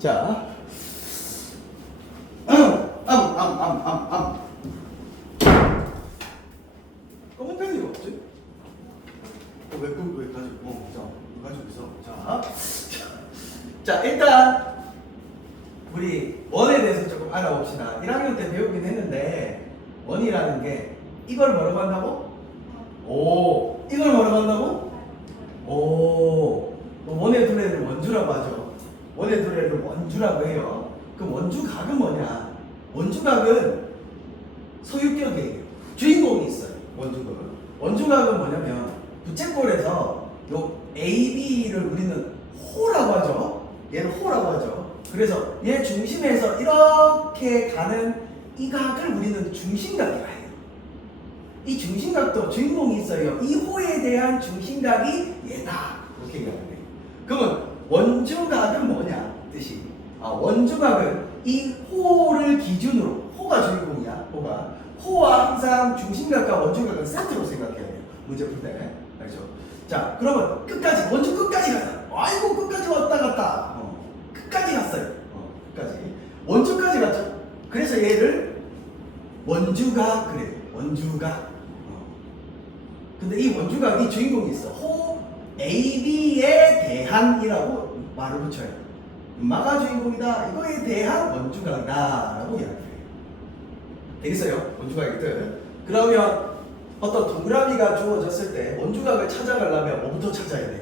자, 검은 펜이 없지? 왜 가지고? 자, 가지고 있어. 자, 일단 우리 원에 대해서 조금 알아봅시다. 1학년 때 배우긴 했는데 원이라는 게 이걸 뭐라고 한다고? 오, 이걸 뭐라고 한다고? 오, 원의 둘레를 원주라고 하죠. 원의 둘레를 원주라고 해요. 그럼 원주각은 뭐냐? 원주각은 소유격이에요. 주인공이 있어요. 원주각은. 원주각은 뭐냐면 부채꼴에서 요 A, B를 우리는 호라고 하죠. 얘를 호라고 하죠. 그래서 얘 중심에서 이렇게 가는 이 각을 우리는 중심각이라 해요. 이 중심각도 주인공이 있어요. 이 호에 대한 중심각이 얘다. 이렇게 얘기하는 거예요. 그러면 원주각은 뭐냐 뜻이? 원주각은 이 호를 기준으로, 호가 주인공이야. 호와 항상 중심각과 원주각은 세트로 생각해야 돼요. 문제 풀 때. 알죠? 자, 그러면 끝까지, 원주 끝까지 가자. 아이고, 끝까지 왔다 갔다. 끝까지 갔어요. 끝까지. 원주까지 갔죠. 그래서 얘를 원주각 그래요. 원주각. 근데 이 원주각이 주인공이 있어. 호 A, B에 대한이라고 말을 붙여요. 마가 주인공이다. 이거에 대한 원주각이다. 라고 이야기해요. 되겠어요? 원주각의 뜻. 그러면 어떤 동그라미가 주어졌을 때 원주각을 찾아가려면 뭐부터 찾아야 돼요?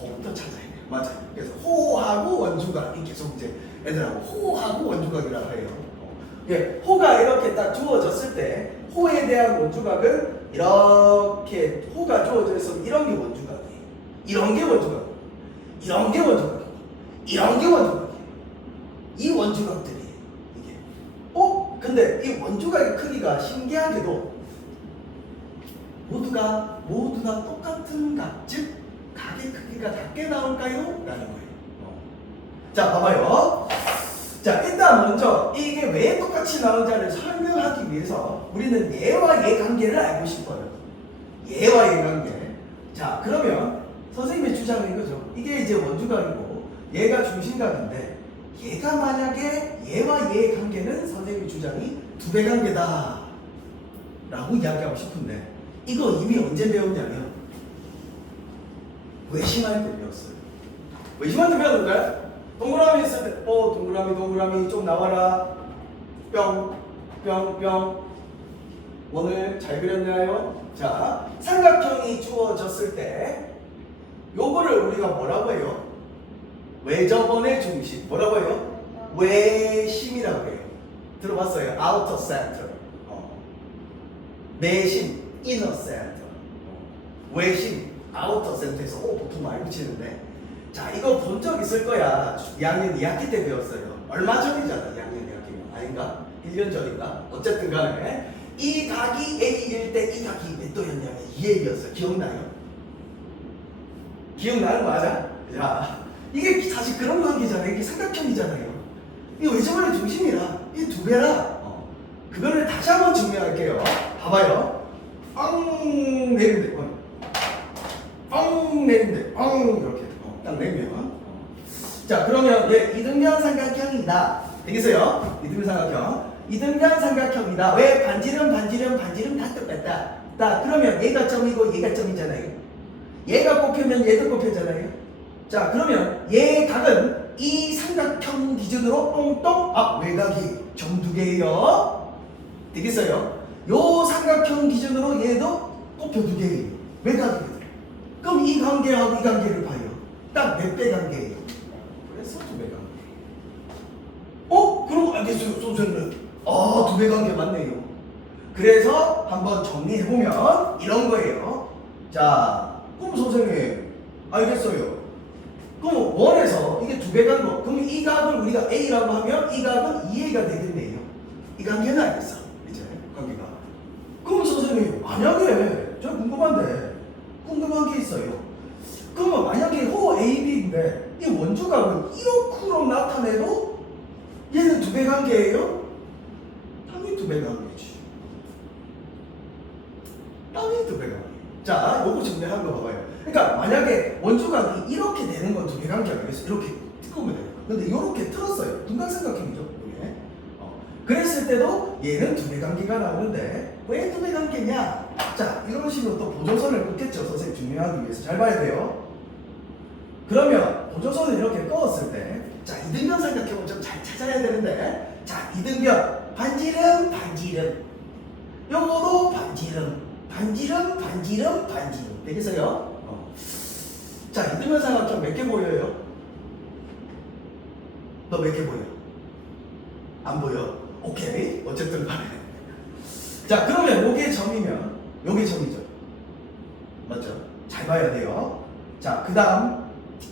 호부터 찾아야 돼요. 맞아요. 그래서 호하고 원주각이 계속 이제 애들하고 호하고 원주각이라고 해요. 예, 호가 이렇게 딱 주어졌을 때 호에 대한 원주각은 이렇게 호가 주어져 있으면 이런 게 원주각이에요. 이런 게 원주각이에요. 이런 게 원주각이에요. 이런 게 원주각이에요. 이 원주각들이에요. 이게. 근데 이 원주각의 크기가 신기하게도 모두가 똑같은 각, 즉 각의 크기가 같게 나올까요? 라는 거예요. 자, 봐봐요. 자, 일단 먼저 이게 왜 똑같이 나오는지를 설명하기 위해서 우리는 얘와 얘 관계를 알고 싶어요. 얘와 얘 관계. 자, 그러면 선생님의 주장은 이거죠. 이게 이제 원주각이고 얘가 중심각인데 얘가 만약에 얘와 얘의 관계는 선생님의 주장이 두 배 관계다 라고 이야기하고 싶은데 이거 이미 언제 배웠냐면 외심할 때 배웠어요. 외심할 때 배웠는데 동그라미 있을 때 동그라미 좀 나와라. 뿅. 오늘 잘 그렸나요? 자, 삼각형이 주어졌을 때 요거를 우리가 뭐라고 해요? 외접원의 중심. 뭐라고 해요? 외심이라고 해요. 들어봤어요? outer center. 내심, inner center. 외심, outer center에서 보통 많이 붙이는데 자, 이거 본 적 있을 거야. 2학년 2학기 때 배웠어요. 얼마 전이잖아, 2학년 2학기면. 아닌가? 1년 전인가? 어쨌든 간에 이 각이 A일 때 이 각이 몇 도였냐면 2A였어요. 기억나요? 기억나는 거 맞아? 자, 이게 사실 그런 관계잖아요. 이게 삼각형이잖아요. 이게 외접원의 중심이라 이게 두 배라. 그거를 다시 한번 증명할게요. 봐봐요. 내린대. 내린대. 이렇게. 딱 내면. 자, 그러면 얘 이등변 삼각형이다. 되겠어요? 이등변 삼각형이다. 왜? 반지름 다 똑같다. 자, 그러면 얘가 점이고 얘가 점이잖아요. 얘가 곱하면 얘도 곱하잖아요. 자, 그러면 얘 각은 이 삼각형 기준으로 외곽이 점 두 개예요. 되겠어요? 요 삼각형 기준으로 얘도 곱혀 두 개예요. 외곽이거든. 그럼 이 관계하고 이 관계를 봐요. 딱 몇 배 관계예요? 그래서 두 배 관계. 그럼 알겠어요, 선생님. 두 배 관계 맞네요. 그래서 한번 정리해보면 이런 거예요. 자, 그럼 선생님, 알겠어요. 그럼 원에서 이게 두 배 관계, 그럼 이 각을 우리가 A라고 하면 이 각은 2A가 되겠네요. 이 관계는 알겠어. 이제 관계가. 그럼 선생님, 만약에 저 궁금한 게 있어요. 그러면 만약에 호 AB인데 이 원주각은 이렇게 나타내도 얘는 두 배 관계예요? 당연히 두 배 관계지. 당연히 두 배 관계. 자, 요거 정리한 거 봐봐요. 그러니까 만약에 원주각이 이렇게 되는 건 두 배 관계 아니겠어? 이렇게 뜯으면 돼요. 근데 이렇게 틀었어요. 둔각삼각형이죠. 이게. 그랬을 때도 얘는 두 배 관계가 나오는데 왜 두 배 관계냐? 자, 이런 식으로 또 보조선을 긋겠죠. 선생님 증명하기 위해서 잘 봐야 돼요. 그러면 보조선을 이렇게 꺼었을 때, 자, 이등변 삼각형은 좀 잘 찾아야 되는데, 자, 이등변 반지름 반지름, 요거도 반지름 반지름 반지름 반지름 되겠어요? 자, 이등변 삼각형 몇 개 보여요? 너 몇 개 보여? 안 보여? 오케이. 어쨌든 간에. 자, 그러면 요게 점이면 요게 점이죠. 맞죠? 잘 봐야 돼요. 자, 그 다음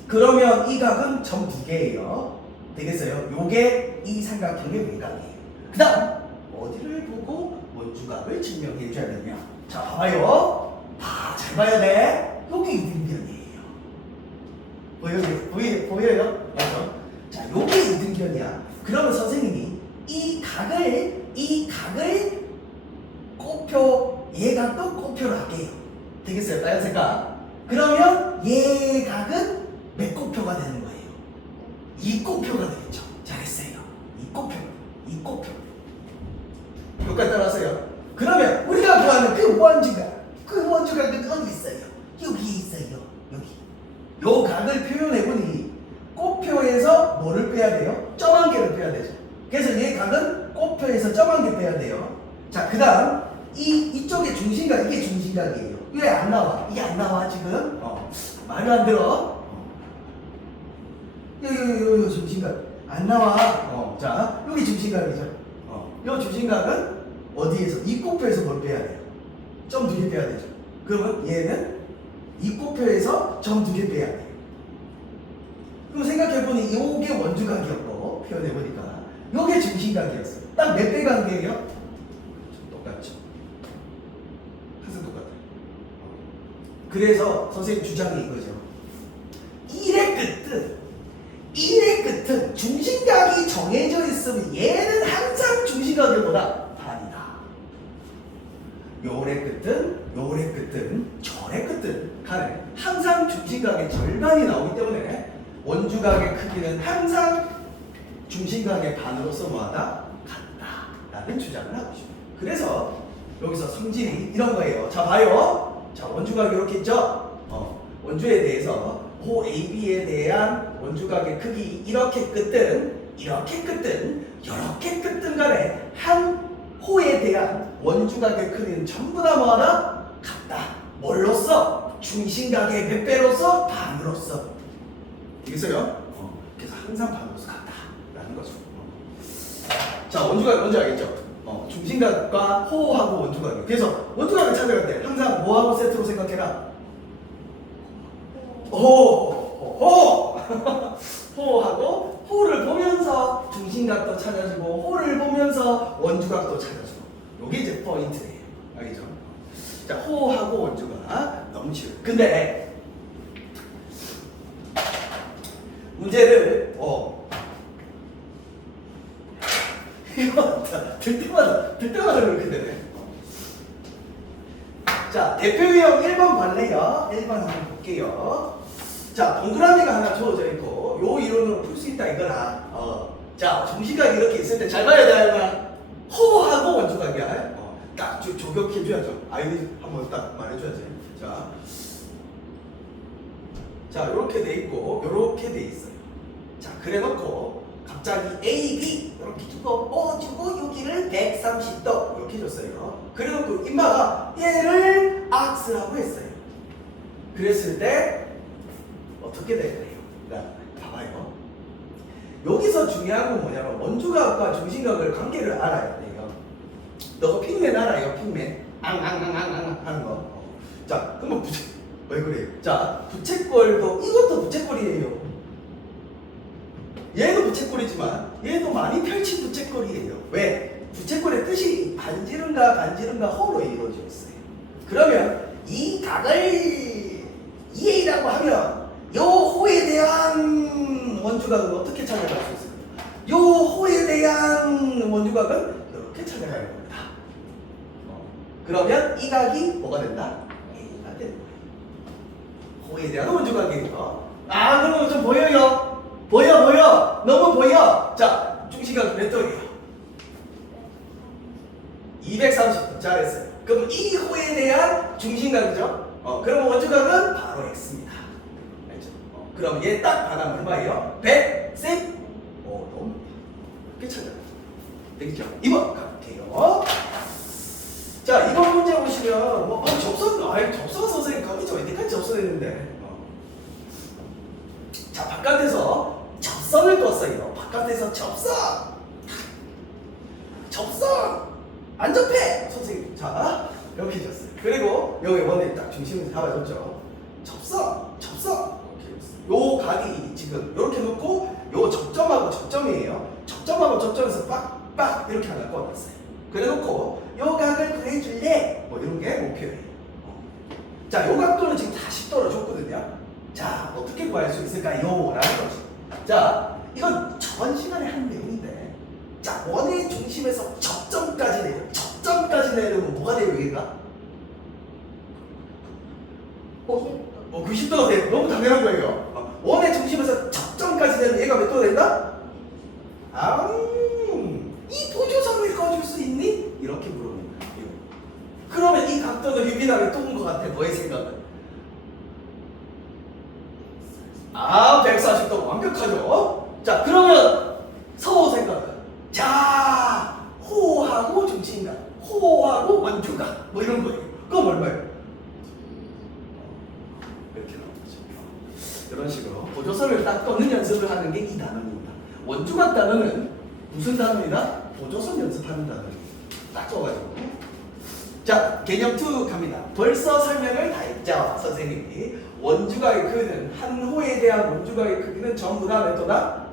그러면 이 각은 점 두 개예요. 되겠어요? 요게 이 삼각형의 외곽이에요. 그 다음 어디를 보고 원주각을 증명해 줘야 되냐? 자, 봐봐요. 다 잘 봐야 돼. 요게 이등변이에요. 보여요? 맞죠? 자, 요게 이등변이야. 그러면 선생님이 이 각을 꼬표, 얘각도 꼬표로 할게요. 되겠어요? 빨간 색깔. 그러면 얘 각은 몇 꼬표가 되는 거예요? 이 꼬표가 되겠죠. 잘했어요. 이 꼬표. 여기까지 따라하세요. 그러면 우리가 구하는 그 원주각은 어디 있어요? 여기 있어요. 여기. 요 각을 표현해보니 꼬표에서 뭐를 빼야 돼요? 점 한 개를 빼야 되죠. 그래서 얘 각은 꼬표에서 점 한 개 빼야 돼요. 자, 그 다음 이쪽의 중심각, 이게 중심각이에요. 왜 안 나와? 이게 안 나와 지금? 말도 안 들어. 요 중심각 안 나와. 자, 여기 중심각이죠. 요 중심각은 어디에서? 이 꼬표에서 뭘 빼야 돼요? 점 두 개 빼야 되죠. 그러면 얘는 이 꼬표에서 점 두 개 빼야 돼요. 그럼 생각해보니 요게 원주각이었고 표현해보니까 요게 중심각이었어요. 딱 몇 배 관계예요? 똑같죠. 항상 똑같아요. 그래서 선생님 주장이 이거죠. 일의 끝은 중심각이 정해져 있으면 얘는 항상 중심각보다 반이다. 요래 끝은 저래 끝은 간에 항상 중심각의 절반이 나오기 때문에 원주각의 크기는 항상 중심각의 반으로서 뭐하다? 같다 라는 주장을 하고 싶어요. 그래서 여기서 성질이 이런 거예요. 자, 봐요. 자, 원주각이 이렇게 있죠? 원주에 대해서 호 AB에 대한 원주각의 크기 이렇게 끝은 간에 한 호에 대한 원주각의 크기는 전부 다 뭐하다? 같다. 뭘로써? 중심각의 몇 배로서? 반으로서. 되겠어요? 그래서 항상 반으로서 같다라는 거죠. 자, 원주각 뭔지 알겠죠? 중심각과 호하고 원주각이. 그래서 원주각을 찾아갈 때 항상 뭐하고 세트로 생각해라? 호하고 호를 보면서 중심각도 찾아주고 호를 보면서 원주각도 찾아주고. 요게 이제 포인트예요. 알겠죠? 자, 호하고 원주각 너무 쉬워요. 근데 문제를 이거 들 때마다 그렇게 되네. 자, 대표 유형 1번 발레요. 1번 한번 볼게요. 자, 동그라미가 하나 주어져 있고 요 이론으로 풀 수 있다 이거라. 자, 중심각이 이렇게 있을 때 잘 봐야 되나? 호하고 원주각이야. 딱 조격해줘야죠. 아이디 한번 딱 말해줘야지. 자, 요렇게 돼 있고 요렇게 돼 있어요. 자, 그래 놓고 갑자기 A, B 이렇게 주고 여기를 130도 이렇게 줬어요. 그래 놓고 인마가 얘를 X라고 했어요. 그랬을 때 어떻게 될까요? 봐봐요. 여기서 중요한 건 뭐냐면 원주각과 중심각을 관계를 알아야 돼요. 너가 핑맨 알아요? 핑맨 앙앙앙앙앙 하는 거. 자, 그럼 왜 그래요? 자, 부채꼴도 이것도 부채꼴이에요. 얘도 부채꼴이지만 얘도 많이 펼친 부채꼴이에요. 왜? 부채꼴의 뜻이 반지름과 호로 이루어져 있어요. 그러면 이 각을 EA라고 하면 요 호에 대한 원주각은 어떻게 찾아갈 수 있을까요? 요 호에 대한 원주각은 이렇게 찾아가는 겁니다. 그러면 이 각이 뭐가 된다? A가 되는 거예요. 호에 대한 원주각이에요. 그러면 좀 보여요? 보여. 너무 보여. 자, 중심각 몇 도예요? 230도. 잘했어요. 그럼 이 호에 대한 중심각이죠? 그럼 원주각은 바로 X입니다. 알죠? 그럼 얘 딱 받아면 얼마예요? 115도. 이렇게 찾아요. 되겠죠? 2번 갈게요. 자, 이번 문제 보시면 접선 선생님 거기 좀 어디까지 접선했는데 자, 바깥에서 접선을 뒀어요. 바깥에서 접선 안 접해 선생님. 자, 이렇게 줬어요. 그리고 여기 원에 딱 중심을 잡아줬죠. 접선 이렇게 요 각이 지금 이렇게 놓고 요 접점하고 접점이에요. 접점하고 접점에서 빡빡 이렇게 하나 꺼놨어요. 그래놓고 요 각을 구해줄래? 뭐 이런 게 목표예요. 자, 요 각도는 지금 40도로 줬거든요. 자, 어떻게 구할 수 있을까요? 라는 거지. 자, 이건 전 시간에 한 내용인데, 자, 원의 중심에서 접점까지 내려면 뭐가 돼요, 여기가? 90도가 돼요. 너무 당연한 거예요. 원의 중심에서 접점까지 내면 얘가 몇 도 된다? 이 보조선을 꺼줄 수 있니? 이렇게 물어보는 거예요. 그러면 이 각도는 유빈하게 뜬 것 같아. 너의 생각은? 140도 완벽하죠? 자, 그러면 서호 생각은? 자, 호하고 중심각, 호하고 원주각, 뭐 이런 거예요. 그럼 얼마예요? 이렇게 나오는 거죠. 이런 식으로 보조선을 딱 떠는 연습을 하는 게 이 단원입니다. 원주각 단원은 무슨 단원이다? 보조선 연습하는 단원입니다. 딱 써가지고. 자, 개념 2 갑니다. 벌써 설명을 다 했죠, 선생님이. 원주각의 크기는 한 호에 대한 원주각의 크기는 전부 다 몇 도다?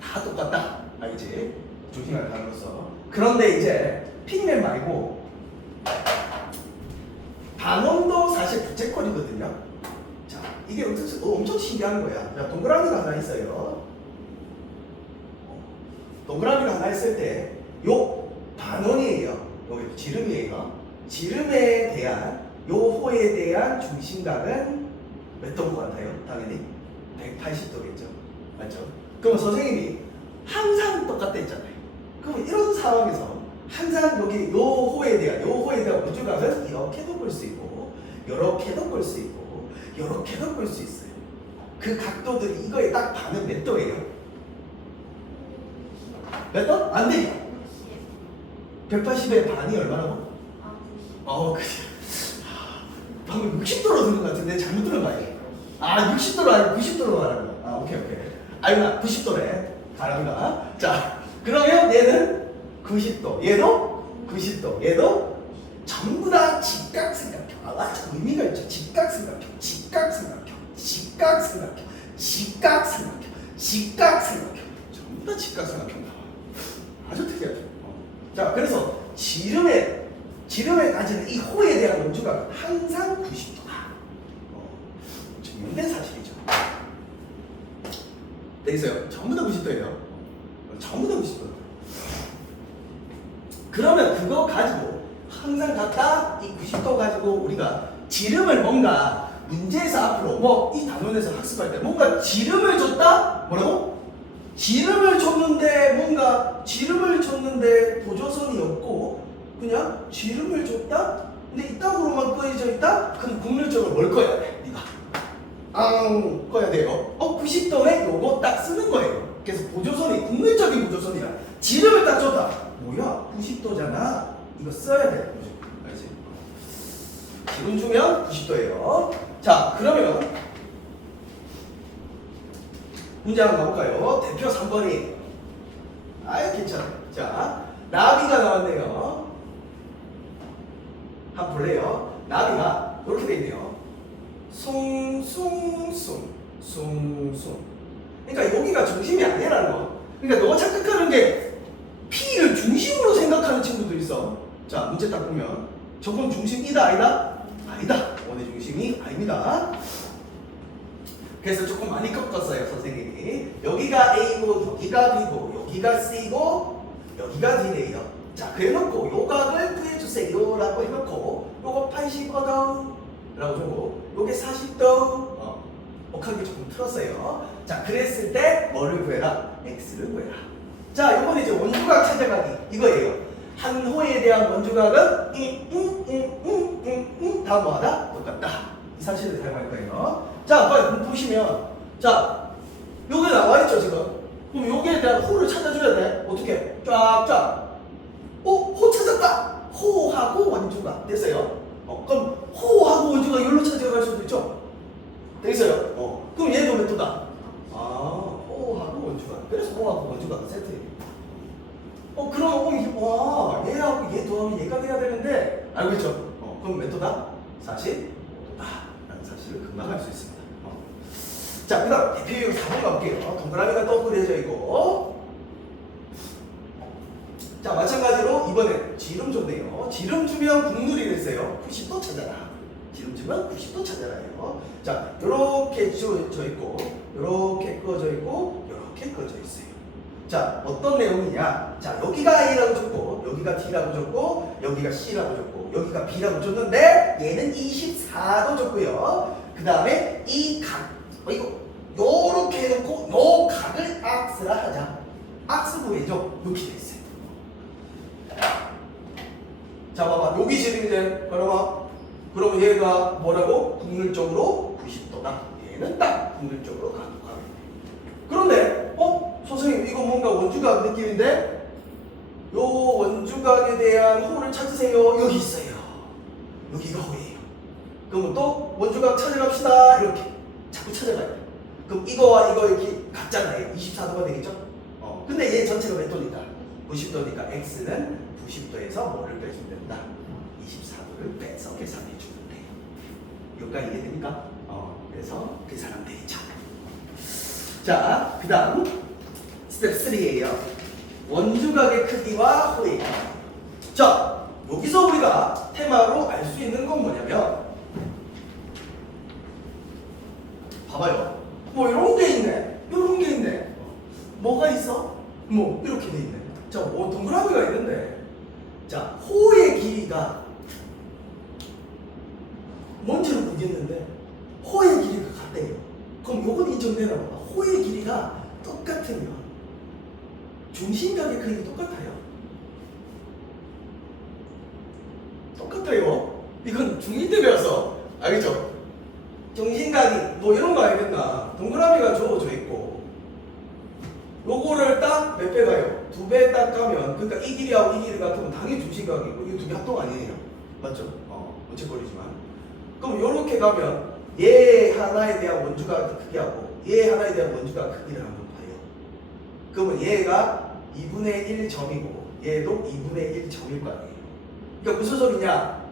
다 똑같다. 알지? 중심을 가로서. 그런데 이제 핑맨 말고 반원도 사실 부채꼴이거든요. 자, 이게 엄청 신기한 거야. 자, 동그라미가 하나 있어요. 동그라미가 하나 있을 때 요 반원이에요. 여기 지름이에요. 지름에 대한 요 호에 대한 중심각은 몇 도인 것 같아요? 당연히 180도겠죠. 맞죠? 그럼 선생님이 항상 똑같다 했잖아요. 그럼 이런 상황에서 항상 여기 요 호에 대한 원주각은 이렇게도 볼 수 있고 이렇게도 볼 수 있고 이렇게도 볼 수 있어요. 그 각도들이 이거에 딱 반은 몇 도예요? 몇 도? 안 돼요. 180의 반이 얼마라고? 그치. 방금 60도로 들은 것 같은데 잘못 들은 거 아니에요? 60도로 아니고 90도로 말하는 거. 오케이. 아니구나. 90도래. 가랍니다. 자, 그러면 얘는 90도. 얘도 90도. 얘도 전부 다 직각삼각형. 참 의미가 있죠. 직각삼각형. 전부 다 직각삼각형 나와. 아주 특이하죠. 자, 그래서 지름에 가지는 이 호에 대한 원주각은 항상 90도다. 증명된 사실이죠. 되겠어요? 전부 다 90도예요. 전부 다 90도. 그러면 그거 가지고 항상 같다 이 90도 가지고 우리가 지름을 뭔가 문제에서 앞으로 뭐 이 단원에서 학습할 때 뭔가 지름을 줬다? 뭐라고? 지름을 줬는데 보조선이 없고 그냥 지름을 줬다? 근데 이따구로만 꺼져 있다? 그럼 국률적으로 뭘 꺼야 돼? 네가 꺼야 돼요. 90도에 요거 딱 쓰는 거예요. 그래서 보조선이 국률적인 보조선이라 지름을 딱 줬다. 뭐야? 90도잖아. 이거 써야 돼. 알지? 지름 주면 90도예요. 자, 그러면 문제 한번 가볼까요? 대표 3번이 괜찮아요. 자, 나비가 나왔네요. 한번 볼래요? 나비가 이렇게 돼 있네요. 숭숭숭. 그러니까 여기가 중심이 아니라는 거. 그러니까 너가 착각하는 게 P를 중심으로 생각하는 친구도 있어. 자, 문제 딱 보면 저건 중심이다 아니다? 아니다. 원의 중심이 아닙니다. 그래서 조금 많이 꺾었어요, 선생님이. 여기가 A고 여기가 B고 여기가 C고 여기가 D래요. 자, 그래놓고 요 각을 구해주세요 라고 해놓고 요거 80도 라고 주고 요게 40도 억하게 조금 틀었어요. 자, 그랬을 때 뭐를 구해라? x를 구해라. 자, 이번에 이제 원주각 찾아가기 이거예요. 한 호에 대한 원주각은 다 뭐하다? 똑같다. 이 사실을 사용할 거예요. 자, 빨리 보시면 자, 요게 나와 있죠 지금. 그럼 여기에 대한 호를 찾아줘야 돼. 어떻게? 쫙쫙. 호 찾았다. 호하고 원주각 됐어요. 그럼 호하고 원주각 여기로 찾아갈 수도 있죠. 되겠어요? 그럼 얘도 몇 도다? 호하고 원주각. 그래서 호하고 원주각 세트예요. 그럼 와 얘하고 얘 더하면 얘가 돼야 되는데 알겠죠? 그럼 몇 도다? 45도다 라는 사실을 금방 알 수 있습니다. 자, 그 다음 대표유형 4번 가볼게요. 동그라미가 또 그려져 있고 자, 마찬가지로 이번에 지름 줬네요. 지름 주면 국룰이 됐어요. 90도 찾아라. 지름 주면 90도 찾아라요. 자, 요렇게 져 있고 요렇게 꺼져 있고 요렇게 꺼져 있어요. 자, 어떤 내용이냐? 자, 여기가 A라고 줬고 여기가 D라고 줬고 여기가 C라고 줬고 여기가 B라고 줬는데 얘는 24도 줬고요. 그 다음에 이 각 이거 요렇게 해놓고 요 각을 악스라 하자. 악스 구해줘. 이렇게 돼 있어요. 자, 봐봐. 여기 지름이제 그러면 얘가 뭐라고? 국률적으로 90도다. 얘는 딱 국률적으로 가는 거야. 그런데 선생님 이거 뭔가 원주각 느낌인데 요 원주각에 대한 호를 찾으세요. 여기 있어요. 여기가 호예요. 그러면 또 원주각 찾아갑시다. 이렇게 자꾸 찾아가요. 그럼 이거와 이거 이렇게 같잖아요. 24도가 되겠죠? 근데 얘 전체가 몇 도니까? 90도니까 x는 90도에서 뭐를 빼주면 된다? 24도를 빼서 계산해 주면 돼요. 여기까지 이해됩니까? 그래서 계산하면 되겠죠. 자, 그 다음 스텝 3예요. 원주각의 크기와 호의 크기. 자, 여기서 우리가 테마로 알 수 있는 건 뭐냐면 봐봐요. 뭐 이런 게 있네. 이런 게 있네. 뭐가 있어? 뭐 이렇게 돼 있네. 자, 동그라미가 있는데 자, 호의 길이가 뭔지를 모르겠는데 호의 길이가 같대요. 그럼 요건 인정되나 봐. 호의 길이가 똑같으면 중심각의 크기가 똑같아요. 똑같아요. 이건 중1 때 배웠어. 알겠죠? 중심각이 뭐 이런 거 알겠나? 동그라미가 주어져 있고 요거를 딱 몇 배 가요? 2배 딱 가면 그러니까 이 길이하고 이 길이 같으면 당연히 중심각이고 이게 두 개 합동 아니에요. 맞죠? 어째거리지만 그럼 요렇게 가면 얘 하나에 대한 원주각 크기하고 얘 하나에 대한 원주각 크기를 한번 봐요. 그러면 얘가 2분의 1 점이고 얘도 2분의 1 점일 거 아니에요. 그러니까 무슨 소리냐?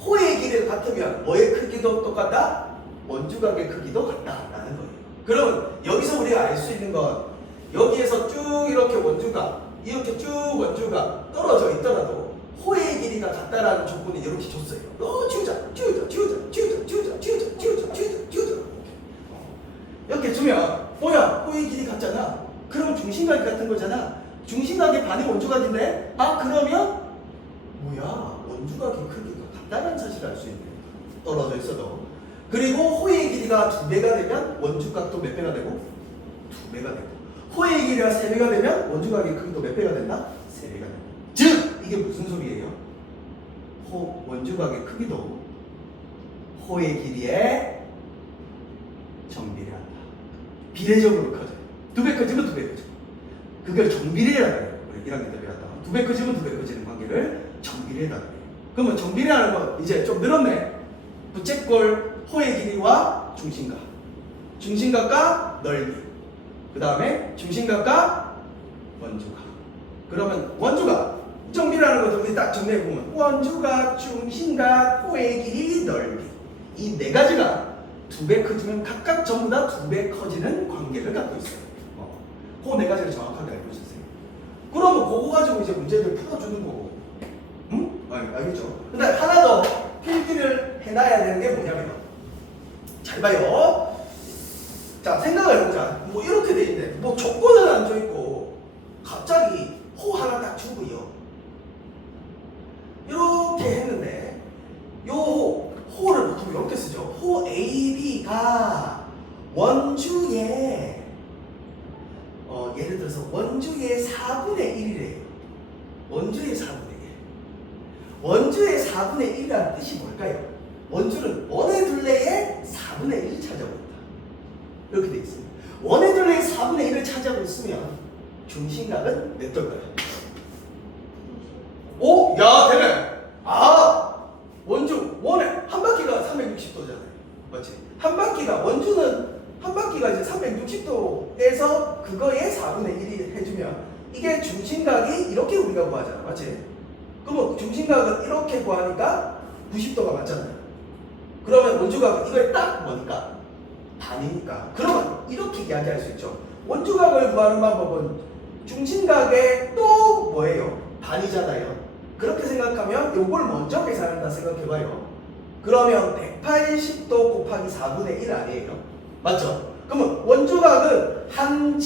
호의 길이가 같으면 뭐의 크기도 똑같다? 원주각의 크기도 같다라는 거예요. 그럼 여기서 우리가 알 수 있는 건 여기에서 쭉 이렇게 원주각 이렇게 쭉 원주각 떨어져 있더라도 호의 길이가 같다라는 조건이 이렇게 줬어요. 지우자 이렇게 주면 뭐야? 호의 길이 같잖아. 그럼 중심각이 같은 거잖아. 중심각의 반이 원주각인데 그러면 뭐야? 원주각의 크기가 같다는 사실을 알 수 있네. 떨어져 있어도. 그리고 호의 길이가 2배가 되면 원주각도 몇 배가 되고? 2배가 되고. 호의 길이가 3배가 되면 원주각의 크기도 몇 배가 된다? 3배가 된다. 즉 이게 무슨 소리예요? 원주각의 크기도 호의 길이에 정비례한다. 비례적으로 커져요. 2배 커지면 2배 커져. 그걸 정비례라고 해요. 우리 1학년 때 배웠다. 2배 커지면 2배 커지는 관계를 정비례라고 해요. 그러면 정비례하는 거 이제 좀 늘었네. 부채꼴 호의 길이와 중심각. 중심각과 넓이. 그 다음에 중심각과 원주각. 그러면 원주각. 정비례하는 것도 우리 딱 정리해보면 원주각, 중심각, 호의 길이, 넓이. 이 네 가지가 2배 커지면 각각 전부 다 2배 커지는 관계를 갖고 있어요. 그 네 가지를 정확하게 알고 있으세요. 그러면 그거 가지고 이제 문제를 풀어주는 거고. 응? 알겠죠? 근데 하나 더 필기를 해놔야 되는 게 뭐냐면 잘 봐요. 자, 생각을 해보자. 뭐 이렇게 돼 있네. 뭐 조건은 안 줘있고 갑자기 호 하나 딱 주고요. 이렇게 했는데 요 호를 보통 이렇게 쓰죠. 호 AB가 원주의 예를 들어서 원주의 4분의 1이래요. 원주의 4분의 1. 원주의 4분의 1이라는 뜻이 뭘까요? 원주는 원의 둘레의 4분의 1을 차지하고 있다. 이렇게 되어 있습니다. 원의 둘레의 4분의 1을 차지하고 있으면 중심각은 몇 도일까요? 오! 야, 되네! 아! 원주, 원의 한 바퀴가 360도잖아요. 맞지? 한 바퀴가, 원주는 한 바퀴가 이제 360도에서 그거의 4분의 1이 해주면 이게 중심각이 이렇게 우리가 구하잖아. 맞지? 그러면 중심각은 이렇게 구하니까 90도가 맞잖아요. 그러면 원주각은 이걸 딱 뭐니까? 반이니까. 그러면 이렇게 이야기할 수 있죠. 원주각을 구하는 방법은 중심각의 또 뭐예요? 반이잖아요. 그렇게 생각하면 요걸 먼저 계산한다 생각해봐요. 그러면 180도 곱하기 4분의 1 아니에요? 맞죠? 그러면 원주각은 한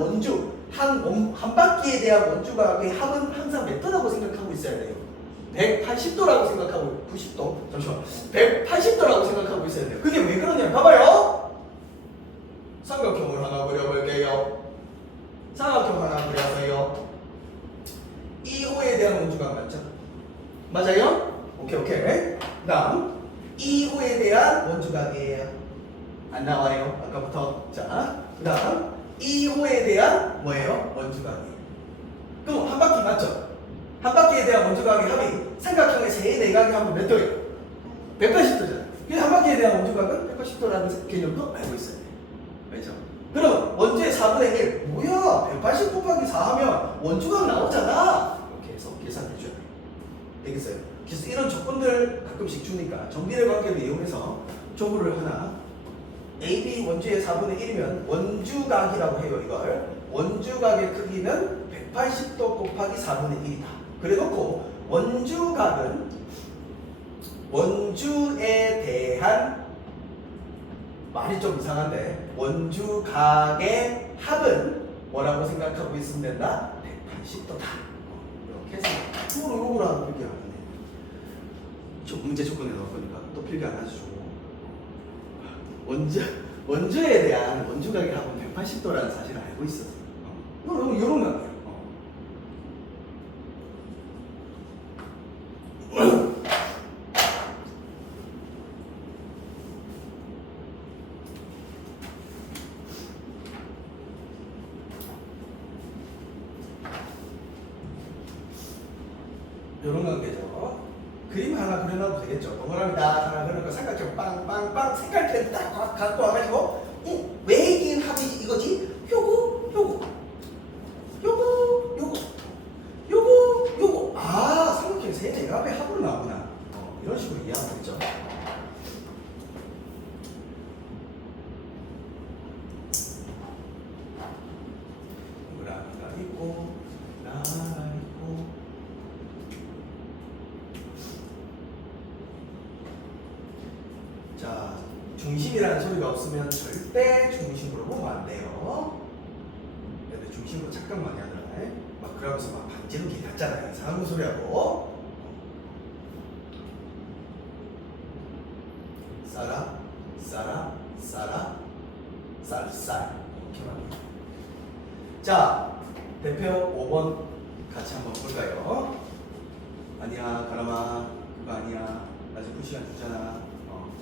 원주, 한 바퀴에 대한 원주각의 합은 항상 몇 도라고 생각하고 있어야 돼요? 180도라고 생각하고, 90도? 잠시만. 180도라고 생각하고 있어야 돼요. 그게 왜 그러냐? 봐봐요. 삼각형을 하나 그려볼게요. 삼각형 하나 그려서요. 2호에 대한 원주각 맞죠? 맞아요? 오케이. 그 다음 2호에 대한 원주각이에요. 안 나와요 아까부터. 자, 그 다음 2호에 대한 뭐예요? 원주각이에요. 그럼 한 바퀴 맞죠? 한 바퀴에 대한 원주각의 합이 삼각형의 제4각의 합은 몇 도예요? 180도잖아요. 그래서 한 바퀴에 대한 원주각은 180도라는 개념도 알고 있어야 돼요. 알죠? 그럼 원주의 4분의 1 뭐야? 180 곱하기 4 하면 원주각 나오잖아. 이렇게 해서 계산해 줘야 돼요. 되겠어요? 그래서 이런 조건들 가끔씩 주니까 정비례 관계를 이용해서 조구를 하나 AB 원주의 4분의 1이면 원주각이라고 해요. 이걸 원주각의 크기는 180도 곱하기 4분의 1이다. 그래놓고 원주각은 원주에 대한 말이 좀 이상한데 원주각의 합은 뭐라고 생각하고 있으면 된다? 180도다. 이렇게 해서 요거로 하나 필기 안 하네. 좀 문제 조건에 넣을 거니까 또 필기 안 하죠. 원주에 대한 원주각의 합은 180도라는 사실을 알고 있었어. 요런 관계예요. 요런 관계죠. 그림 하나 그려놔도 되겠죠. 동그라미 딱 하나 그려놓고 삼각형 빵빵빵 색깔펜 딱 갖고 와가지고 외계인 합이 이거지? 요거 아 삼각형 세 개가 앞에 합으로 나오구나. 이런 식으로 이해하면 되죠. 동그라미가 있고 나가 있고 자, 중심이라는 소리가 없으면 절대 중심으로 보면 안 돼요. 근데 중심으로 착각 많이 하더라. 막 그러면서 막 반지로 기 갔잖아요. 이상한 소리하고. 싸라, 쌀. 이렇게 말합니다. 자, 대표 5번 같이 한번 볼까요? 아니야, 가람아. 그거 아니야. 아직 2시간 주잖아.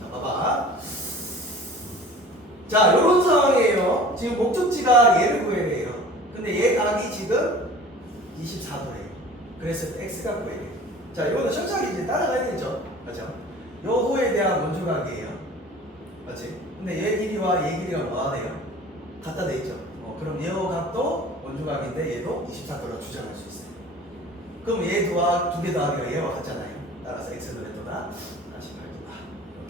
자, 봐봐. 자, 요런 상황이에요. 지금 목적지가 얘를 구해야 돼요. 근데 얘 각이 지금 24도래요. 그래서 x가 구해야 돼요. 자, 이거는 천천히 이제 따라가야 되죠. 맞죠? 요 호에 대한 원주각이에요. 맞지? 근데 얘 길이와 얘 길이가 뭐가 돼요? 갖다 돼 있죠. 그럼 얘 각도 원주각인데 얘도 24도로 주장할 수 있어요. 그럼 얘 두 개 더하기가 얘와 같잖아요. 따라서 x도 몇도다? 48도다.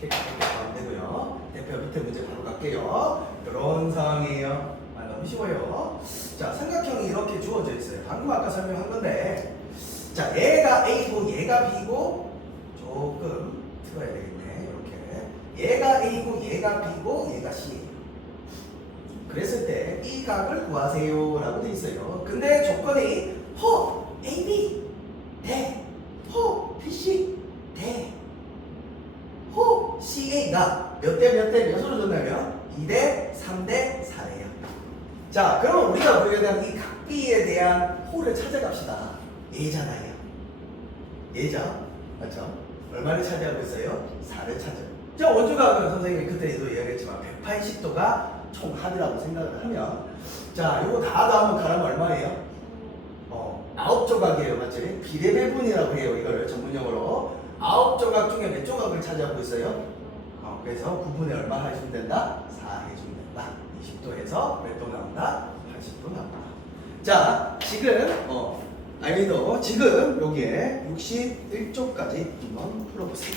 이렇게 가면 되고요. 대표 밑에 문제 바로 갈게요. 이런 상황이에요. 너무 쉬워요. 자, 삼각형이 이렇게 주어져 있어요. 방금 아까 설명한 건데, 자, 얘가 A고 얘가 B고 조금 틀어야 되겠네. 이렇게 얘가 A고 얘가 B고 얘가 C예요. 그랬을 때 이 각을 구하세요라고 돼 있어요. 근데 조건이 호 AB 대 호 BC 대 호 CA가 몇 대 몇으로 줬냐면 2대 3대 자, 그러면 우리가 보게 된 이 각비에 대한 호를 찾아갑시다. 얘잖아요. 얘죠? 맞죠? 얼마를 차지하고 있어요? 4를 차지하고. 자, 원주각은 선생님이 그때도 이야기했지만 180도가 총 합이라고 생각을 하면, 자, 요거 다 더하면 가르면 얼마예요? 9조각이에요. 맞지? 비례배분이라고 해요. 이거를 전문용어로. 9조각 중에 몇 조각을 차지하고 있어요? 그래서 9분의 얼마 해주면 된다? 4 해주면 된다. 20도에서 몇 도 나온다? 80도 나온다. 자, 지금 아이도 지금 여기에 61조까지 한번 풀어보세요.